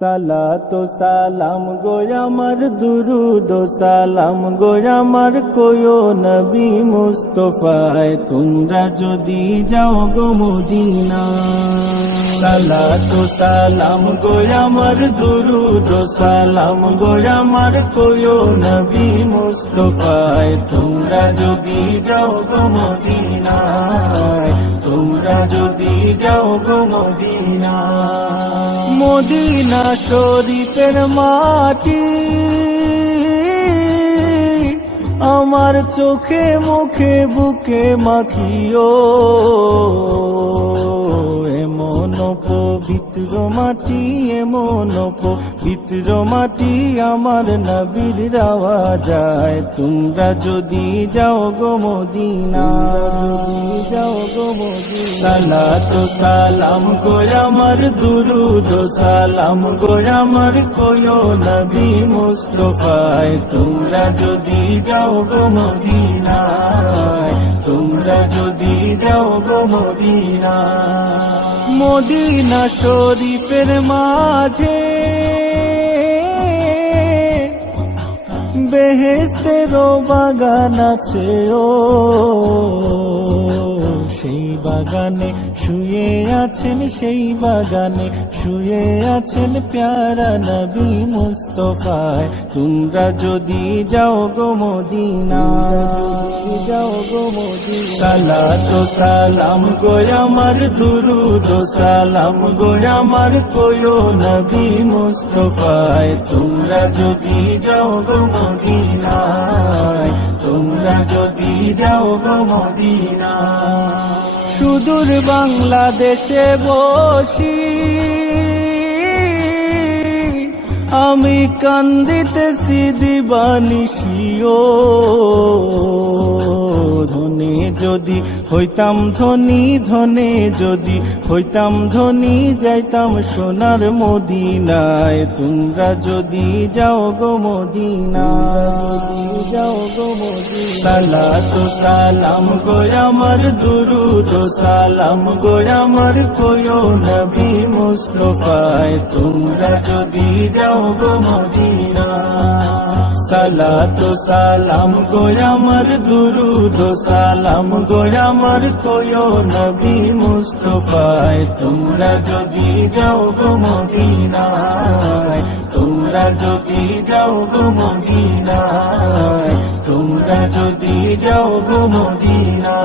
সালাতু সালাম গো আমার দুরুদ সালাম গো আমার কোয়ো নবী মুস্তাফায় তোমরা যদি যাও গো মদিনা। সালাতু সালাম গো আমার দুরুদ সালাম গো আমার কোয়ো নবী মুস্তাফায় তোমরা যদি যাও গো মদিনা, তোমরা যদি যাও গো মদিনা। মদিনা শরীফের মাটি আমার চোখে মুখে বুকে মাখিও, এমন পবিত্র মাটি, এমন পবিত্র মাটি আমার নবীর রাওয়া যায় তোমরা যদি যাও গো মদিনা, যাও গো মদিনা। সালাতু সালাম গো আমার দুরুদ সালাম গো আমার কোয়ো নবী মুস্তাফায় তোমরা যদি যাও গো মদিনা, তোমরা যদি যাও গো মদিনা। মদিনা শরীফের মাঝে বেহেশতেরও বাগান আছে ও, সেই বাগানে শুয়ে আছেন, সেই বাগানে শুয়ে আছেন প্যারা নবী মুস্তাফায় তোমরা যদি যাও গো মদিনা, যাও গো মদিনা। সালাতু সালাম গো আমার দুরুদ সালাম গো আমার কোয়ো নবী মুস্তাফায় তোমরা যদি যাও গো মদিনা, তোমরা যদি যাও গো মদিনা। সুদূর বাংলাদেশে বসি আমি কান্দিতেছি দিবানিশিও, ধনে যদি হইতাম ধনী, ধনে যদি হইতাম ধনী যাইতাম সোনার মদিনায় তোমরা যদি যাও গো মদিনা, যাও গো মদিনা। সালাতু সালাম গো আমার দুরুদ সালাম গো আমার কোয়ো নবী মুস্তাফায় তোমরা যদি যাও গো মদিনা। সালাতু সালাম গো আমার দুরুদ সালাম গো আমার কোয়ো নবী মুস্তাফায় তোমরা যদি যাও গো মদিনা, তোমরা যদি যাও গো মদিনা, তোমরা যদি যাও গো মদিনা।